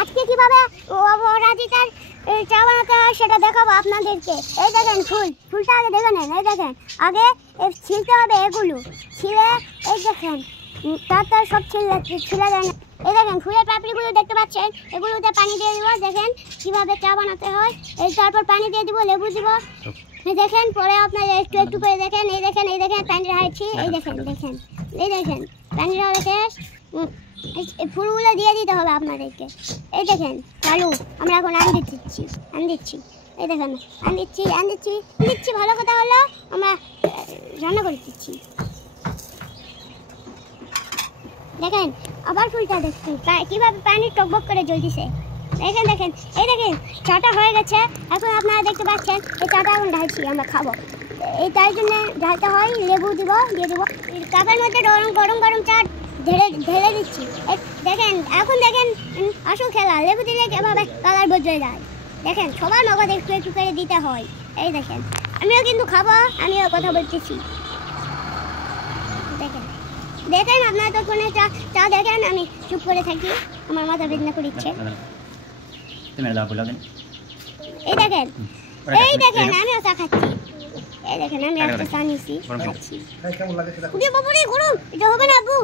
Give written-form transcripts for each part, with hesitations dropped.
আজকে কিভাবে অপরাজিতার চা বানাতে হয় সেটা দেখাবো আপনাদেরকে। এই দেখেন ফুলটা আগে দেখে নেন। এই দেখেন আগে ছিলতে হবে, এগুলো ছিলে এই দেখেন তারপর সব ছিলা যায় না। এই দেখেন ফুলের পাপড়িগুলো দেখতে পাচ্ছেন, এগুলোতে পানি দিয়ে দিব। দেখেন কিভাবে চা বানাতে হয়। এই তারপর পানি দিয়ে দিব, লেবু দিব। এই দেখেন পরে আপনারা একটু একটু করে দেখেন। এই দেখেন পানি ঢালছি। এই দেখেন পানি ঢালা শেষ। ফুলগুলো দিয়ে দিতে হবে আপনাদেরকে। এই দেখেন চালু, আমরা এখন আন দিচ্ছি। এই দেখেন আন দিচ্ছি। ভালো কথা হলো আমরা রান্না করে দিচ্ছি। দেখেন আবার ফুলটা দেখছেন কিভাবে পানি টকবক করে জ্বলতেছে। দেখেন এই দেখেন চাটা হয়ে গেছে। এখন আপনারা দেখতে পাচ্ছেন এই চাটা এখন ঢালছি, আমরা খাবো। এই তাই জন্য ঢালতে হয়, লেবু দিয়ে দিব। কাপের মধ্যে গরম চা ঢেলে দিচ্ছি। দেখেন এখন দেখেন আসল খেলা, লেবু দিলে কিভাবে কালার বদলে যায়। দেখেন সবার নগদ একটু একটু করে দিতে হয়। এই দেখেন আমিও কিন্তু খাবো, আমিও কথা বলতেছি। দেখেন আপনার তো ফোনে চা দেখেন, আমি চুপ করে থাকি, আমার মাথা বেদনা করছে। এই দেখেন আমিও চা খাচ্ছি। এই দেখেন আমি একটা চা নিয়েছি, খাচ্ছি। গরম এটা হবে না আব্বু,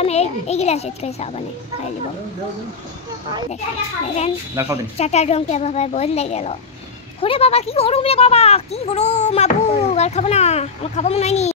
আমি এই গ্লাসে সাবানে খাই দিব। দেখেন চাটার রং কেভাবে বদলে গেল। ওরে বাবা কি গরম রে বাবা, কি গরম আব্বু, আর খাবো না, আমার খাবো মনে হয়নি।